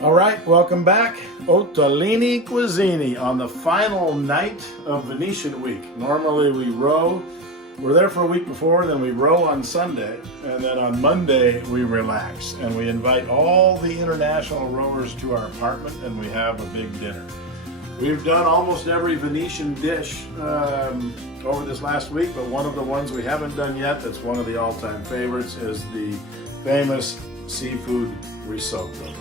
All right, welcome back. Ottolini Cuisine on the final night of Venetian week. Normally we row, we're there for a week before, then we row on Sunday, and then on Monday we relax. And we invite all the international rowers to our apartment and we have a big dinner. We've done almost every Venetian dish over this last week, but one of the ones we haven't done yet that's one of the all-time favorites is the famous seafood risotto.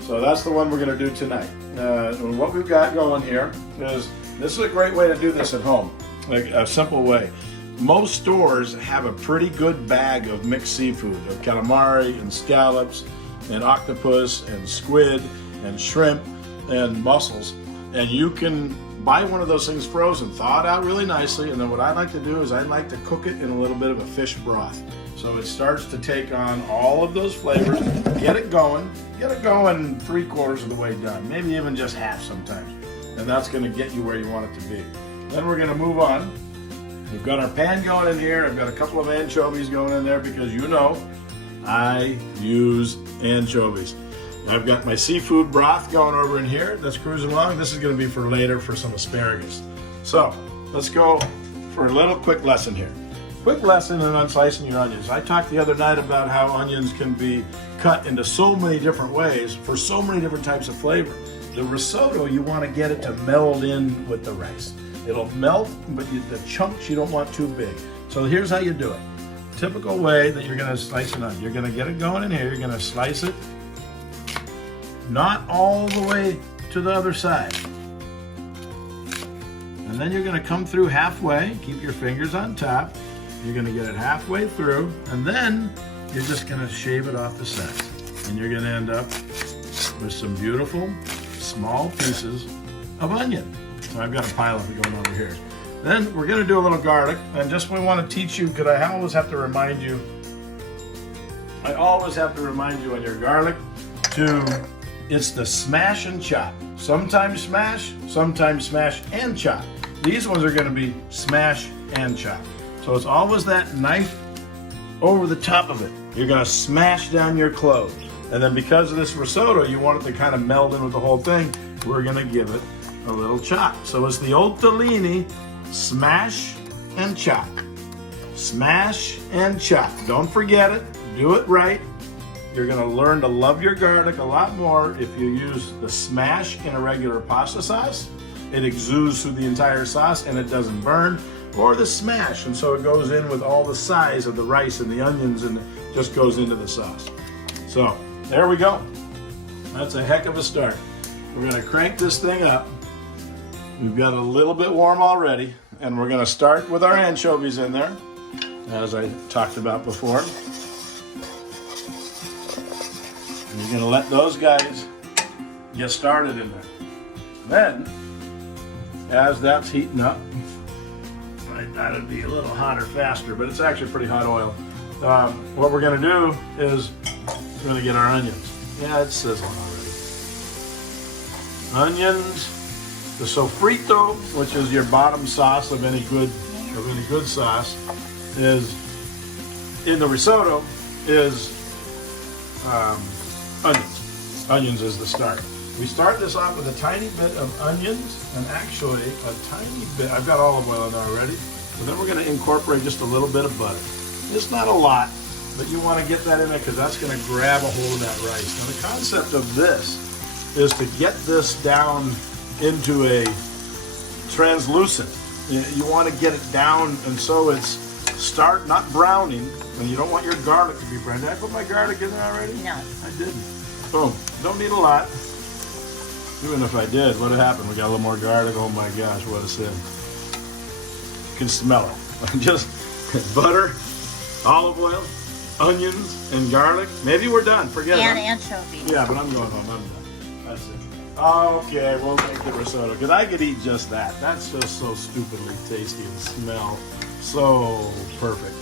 So that's the one we're going to do tonight. And what we've got going here is, this is a great way to do this at home, like a simple way. Most stores have a pretty good bag of mixed seafood, of calamari and scallops and octopus and squid and shrimp and mussels. And you can buy one of those things frozen, thaw it out really nicely, and then what I like to do is I like to cook it in a little bit of a fish broth. So it starts to take on all of those flavors, get it going 3/4 of the way done, maybe even just half sometimes. And that's gonna get you where you want it to be. Then we're gonna move on. We've got our pan going in here. I've got a couple of anchovies going in there because you know I use anchovies. I've got my seafood broth going over in here. Let's cruise along. This is gonna be for later for some asparagus. So let's go for a little quick lesson here. Quick lesson on slicing your onions. I talked the other night about how onions can be cut into so many different ways for so many different types of flavor. The risotto, you want to get it to meld in with the rice. It'll melt, but the chunks you don't want too big. So here's how you do it. Typical way that you're going to slice an onion. You're going to get it going in here. You're going to slice it, not all the way to the other side. And then you're going to come through halfway. Keep your fingers on top. You're going to get it halfway through, and then you're just going to shave it off the sides. And you're going to end up with some beautiful small pieces of onion. So I've got a pile of it going over here. Then we're going to do a little garlic, and just we want to teach you, because I always have to remind you on your garlic it's the smash and chop. Sometimes smash and chop. These ones are going to be smash and chop. So it's always that knife over the top of it. You're gonna smash down your cloves. And then because of this risotto, you want it to kind of meld in with the whole thing, we're gonna give it a little chop. So it's the Ottolini smash and chop. Smash and chop. Don't forget it, do it right. You're gonna learn to love your garlic a lot more if you use the smash in a regular pasta sauce. It exudes through the entire sauce and it doesn't burn. Or the smash, and so it goes in with all the size of the rice and the onions and just goes into the sauce. So there we go. That's a heck of a start. We're gonna crank this thing up. We've got a little bit warm already, and we're gonna start with our anchovies in there, as I talked about before. And you're gonna let those guys get started in there. Then, as that's heating up, I thought it'd be a little hotter faster, but it's actually pretty hot oil. What we're gonna do is we're gonna get our onions. Yeah, it's sizzling already. Onions, the sofrito, which is your bottom sauce of any good sauce, is in the risotto is onions. Onions is the start. We start this off with a tiny bit of onions, and actually a tiny bit, I've got olive oil in there already, but then we're going to incorporate just a little bit of butter. It's not a lot, but you want to get that in there because that's going to grab a hold of that rice. Now the concept of this is to get this down into a translucent. You want to get it down, and so it's not browning, and you don't want your garlic to be brown. Did I put my garlic in there already? No. I didn't. Boom. Don't need a lot. Even if I did, what happened? We got a little more garlic. Oh my gosh, what a sin. You can smell it. Just butter, olive oil, onions, and garlic. Maybe we're done. Forget it. And anchovies. Yeah, but I'm going home. I'm done. That's it. Okay, we'll make the risotto, because I could eat just that. That's just so stupidly tasty and smell so perfect.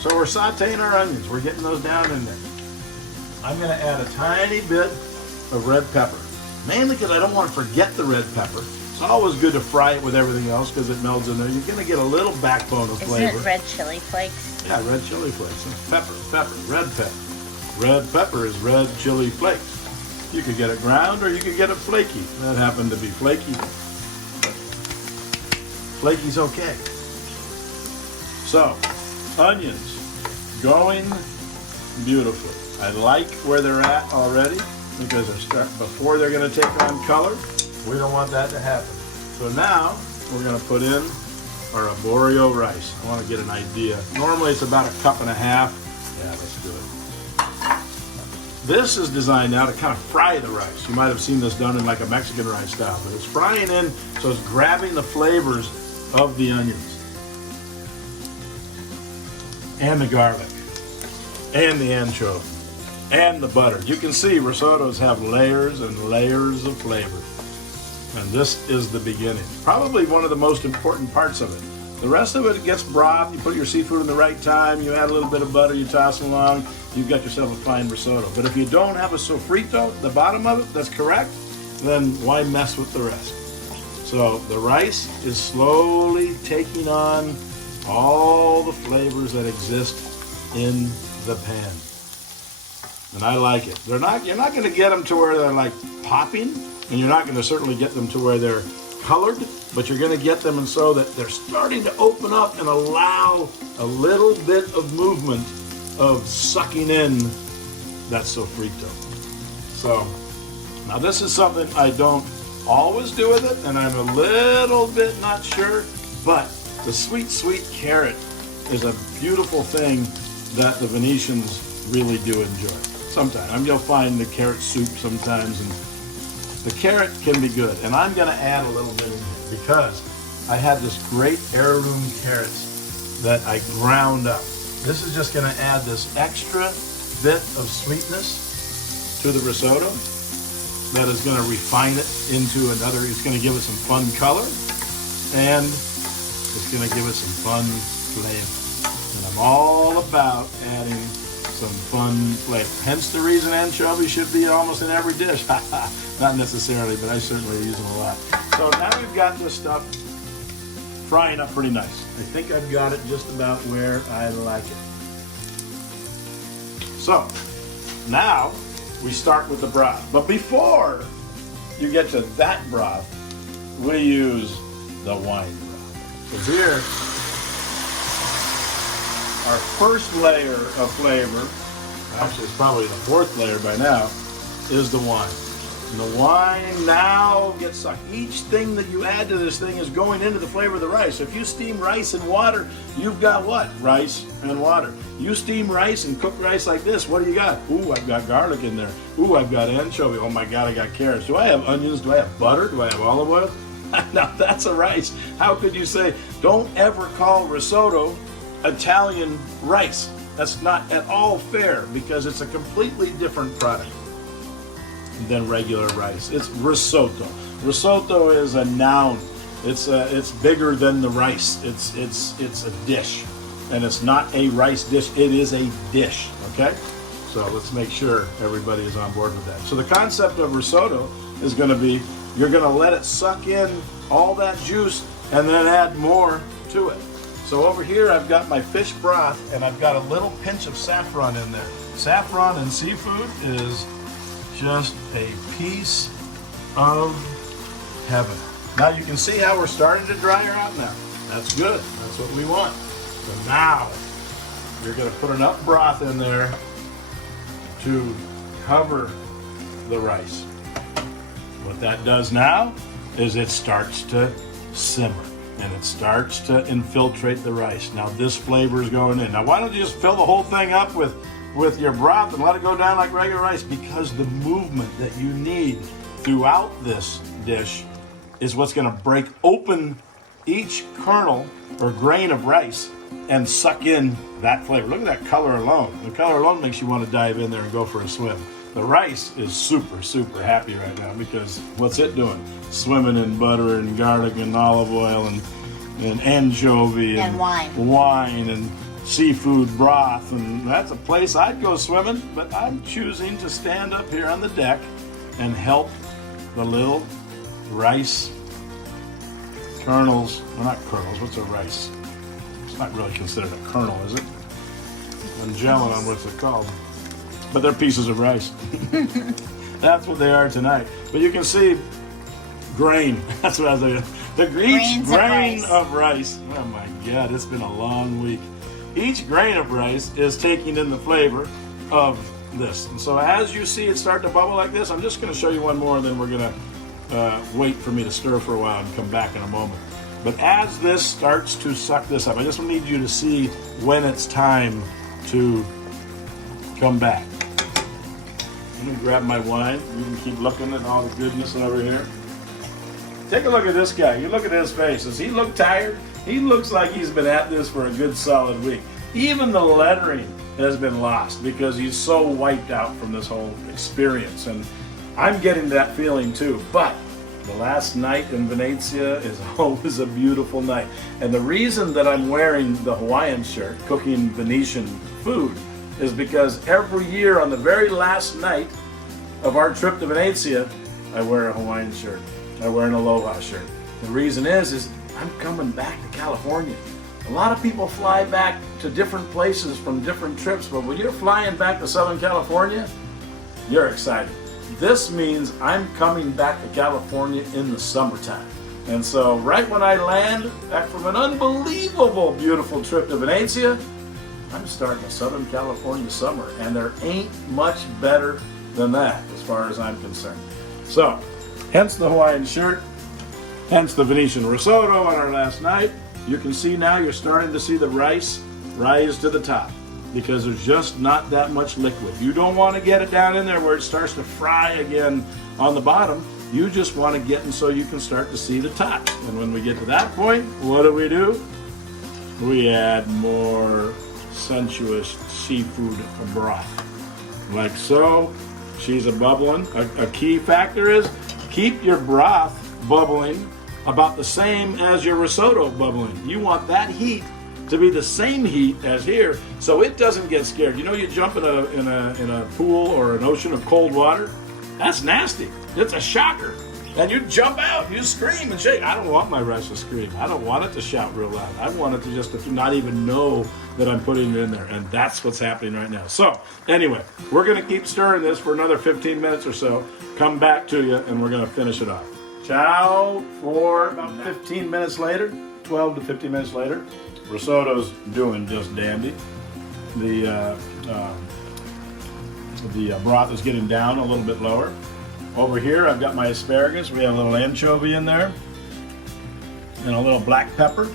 So we're sauteing our onions. We're getting those down in there. I'm going to add a tiny bit of red pepper. Mainly because I don't want to forget the red pepper. It's always good to fry it with everything else because it melds in there. You're going to get a little backbone of flavor. Isn't it red chili flakes? Yeah, red chili flakes. Pepper, red pepper. Red pepper is red chili flakes. You could get it ground or you could get it flaky. That happened to be flaky. Flaky's okay. So, onions going beautifully. I like where they're at already because before they're going to take on color. We don't want that to happen. So now we're going to put in our arborio rice. I want to get an idea. Normally it's about 1.5 cups. Yeah, let's do it. This is designed now to kind of fry the rice. You might have seen this done in like a Mexican rice style, but it's frying in, so it's grabbing the flavors of the onions and the garlic and the anchovy and the butter. You can see risottos have layers and layers of flavor. And this is the beginning. Probably one of the most important parts of it. The rest of it gets broth. You put your seafood in the right time. You add a little bit of butter. You toss them along. You've got yourself a fine risotto. But if you don't have a sofrito, the bottom of it, that's correct, then why mess with the rest? So the rice is slowly taking on all the flavors that exist in the pan. And I like it. You're not going to get them to where they're like popping, and you're not going to certainly get them to where they're colored, but you're going to get them and so that they're starting to open up and allow a little bit of movement of sucking in that sofrito. So now this is something I don't always do with it, and I'm a little bit not sure, but the sweet, sweet carrot is a beautiful thing that the Venetians really do enjoy. Sometimes. I mean, you'll find the carrot soup sometimes, and the carrot can be good. And I'm going to add a little bit in here because I had this great heirloom carrots that I ground up. This is just going to add this extra bit of sweetness to the risotto that is going to refine it into another. It's going to give it some fun color, and it's going to give it some fun flavor. And I'm all about adding some fun flavor. Hence the reason anchovies should be almost in every dish. Not necessarily, but I certainly use them a lot. So now we've got this stuff frying up pretty nice. I think I've got it just about where I like it. So now we start with the broth. But before you get to that broth, we use the wine broth. So here, our first layer of flavor, actually it's probably the fourth layer by now, is the wine. And the wine now gets sucked. Each thing that you add to this thing is going into the flavor of the rice. If you steam rice in water, you've got what? Rice and water. You steam rice and cook rice like this, what do you got? Ooh, I've got garlic in there. Ooh, I've got anchovy. Oh my God, I got carrots. Do I have onions? Do I have butter? Do I have olive oil? Now that's a rice. How could you say, don't ever call risotto Italian rice? That's not at all fair because it's a completely different product than regular rice. It's risotto. Risotto is a noun. It's bigger than the rice. It's a dish, and it's not a rice dish. It is a dish. Okay, so let's make sure everybody is on board with that. So the concept of risotto is going to be you're going to let it suck in all that juice and then add more to it. So over here I've got my fish broth and I've got a little pinch of saffron in there. Saffron in seafood is just a piece of heaven. Now you can see how we're starting to dry her out now. That's good. That's what we want. So now you're going to put enough broth in there to cover the rice. What that does now is it starts to simmer and it starts to infiltrate the rice. Now this flavor is going in. Now why don't you just fill the whole thing up with your broth and let it go down like regular rice? Because the movement that you need throughout this dish is what's going to break open each kernel or grain of rice and suck in that flavor. Look at that color alone. The color alone makes you want to dive in there and go for a swim. The rice is super, super happy right now because what's it doing? Swimming in butter and garlic and olive oil and anchovy and wine and seafood broth, and that's a place I'd go swimming, but I'm choosing to stand up here on the deck and help the little rice kernels. Well, not kernels, what's a rice? It's not really considered a kernel, is it? Magellan on what's it called? But they're pieces of rice. That's what they are tonight. But you can see grain. That's what I was saying. Each grain of rice. Oh my God, it's been a long week. Each grain of rice is taking in the flavor of this. And so as you see it start to bubble like this, I'm just going to show you one more, and then we're going to wait for me to stir for a while and come back in a moment. But as this starts to suck this up, I just need you to see when it's time to come back. Let me grab my wine. You can keep looking at all the goodness over here. Take a look at this guy. You look at his face. Does he look tired? He looks like he's been at this for a good solid week. Even the lettering has been lost because he's so wiped out from this whole experience. And I'm getting that feeling too. But the last night in Venezia is always a beautiful night. And the reason that I'm wearing the Hawaiian shirt, cooking Venetian food, is because every year on the very last night of our trip to Venezia, I wear a Hawaiian shirt. I wear an aloha shirt. The reason is I'm coming back to California. A lot of people fly back to different places from different trips, but when you're flying back to Southern California, you're excited. This means I'm coming back to California in the summertime. And so right when I land back from an unbelievable beautiful trip to Venezia, I'm starting a Southern California summer, and there ain't much better than that as far as I'm concerned. So, hence the Hawaiian shirt, hence the Venetian risotto on our last night. You can see now you're starting to see the rice rise to the top because there's just not that much liquid. You don't want to get it down in there where it starts to fry again on the bottom. You just want to get in so you can start to see the top. And when we get to that point, what do? We add more sensuous seafood broth. Like so. She's a bubbling. A key factor is keep your broth bubbling about the same as your risotto bubbling. You want that heat to be the same heat as here, so it doesn't get scared. You know, you jump in a pool or an ocean of cold water. That's nasty. It's a shocker. And you jump out, you scream and shake. I don't want my rice to scream. I don't want it to shout real loud. I want it to just not even know that I'm putting it in there. And that's what's happening right now. So anyway, we're going to keep stirring this for another 15 minutes or so. Come back to you and we're going to finish it off. Ciao for about 15 minutes later, 12 to 15 minutes later. Risotto's doing just dandy. The broth is getting down a little bit lower. Over here, I've got my asparagus. We have a little anchovy in there, and a little black pepper,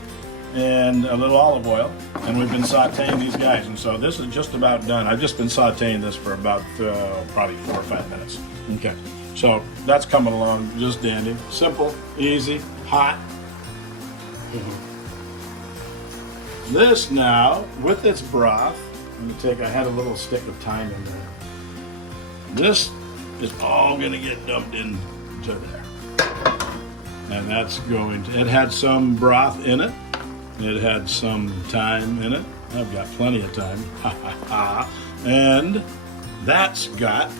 and a little olive oil. And we've been sauteing these guys. And so this is just about done. I've just been sauteing this for about probably 4 or 5 minutes. Okay, so that's coming along just dandy. Simple, easy, hot. This now, with its broth, I had a little stick of thyme in there. This is all going to get dumped into there. And that's going to, it had some broth in it. It had some thyme in it. I've got plenty of thyme. And that's got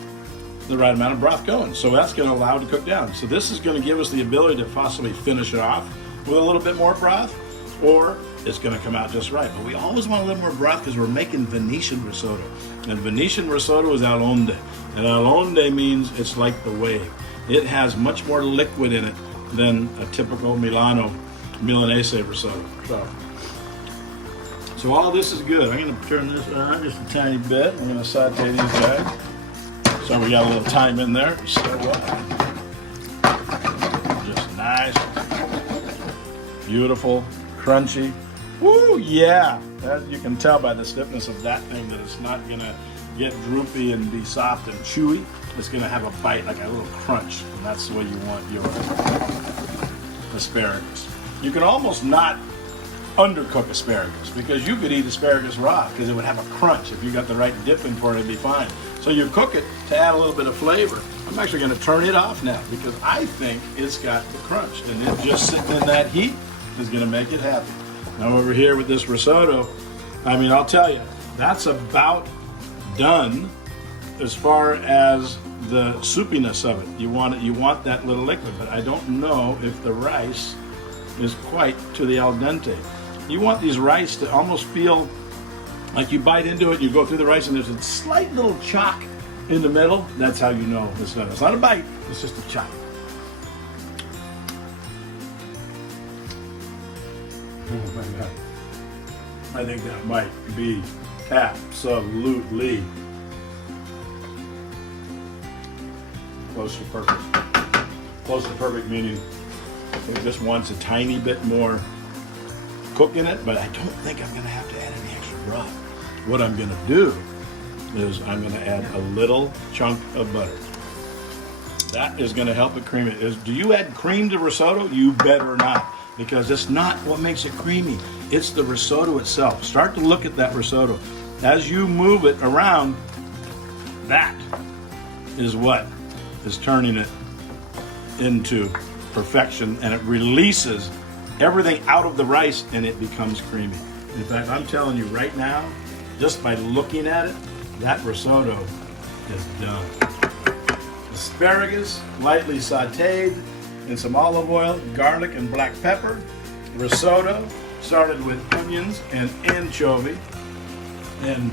the right amount of broth going. So that's going to allow it to cook down. So this is going to give us the ability to possibly finish it off with a little bit more broth, or it's going to come out just right. But we always want a little more broth because we're making Venetian risotto. And Venetian risotto is al onde. And al onde means it's like the wave. It has much more liquid in it than a typical Milanese risotto. So all this is good. I'm going to turn this on just a tiny bit. I'm going to saute these guys. So we got a little thyme in there. So just nice, beautiful, crunchy. Woo, yeah. As you can tell by the stiffness of that thing that it's not going to get droopy and be soft and chewy. It's going to have a bite, like a little crunch. And that's the way you want your asparagus. You can almost not undercook asparagus because you could eat asparagus raw because it would have a crunch. If you got the right dipping for it, it'd be fine. So you cook it to add a little bit of flavor. I'm actually going to turn it off now because I think it's got the crunch, and it just sitting in that heat is going to make it happy. Now over here with this risotto, I mean, I'll tell you, that's about done as far as the soupiness of it. You want that little liquid, but I don't know if the rice is quite to the al dente. You want these rice to almost feel like you bite into it, you go through the rice, and there's a slight little chalk in the middle, that's how you know it's done. It's not a bite, it's just a chop. Oh my God. I think that might be absolutely close to perfect. Close to perfect meaning it just wants a tiny bit more cook in it, but I don't think I'm gonna have to add any extra broth. What I'm gonna do is I'm gonna add a little chunk of butter. That is gonna help it cream it. Do you add cream to risotto? You better not, because it's not what makes it creamy. It's the risotto itself. Start to look at that risotto. As you move it around, that is what is turning it into perfection, and it releases everything out of the rice and it becomes creamy. In fact, I'm telling you right now, just by looking at it, that risotto is done. Asparagus, lightly sauteed in some olive oil, garlic and black pepper. Risotto started with onions and anchovy and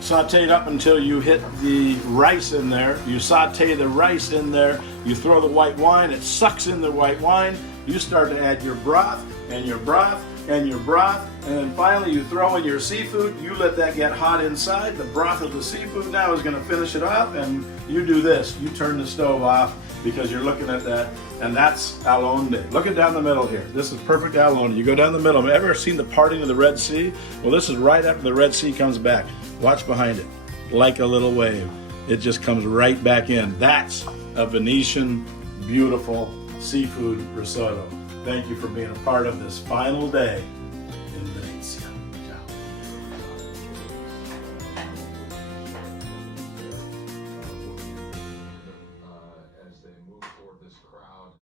sauteed up until you hit the rice in there. You saute the rice in there, you throw the white wine, it sucks in the white wine, you start to add your broth and your broth and your broth, and then finally you throw in your seafood. You let that get hot inside. The broth of the seafood now is going to finish it off, and you do this. You turn the stove off because you're looking at that, and that's alonde. Look at down the middle here. This is perfect alonde. You go down the middle. Have you ever seen the parting of the Red Sea? Well, this is right after the Red Sea comes back. Watch behind it. Like a little wave. It just comes right back in. That's a Venetian, beautiful seafood risotto. Thank you for being a part of this final day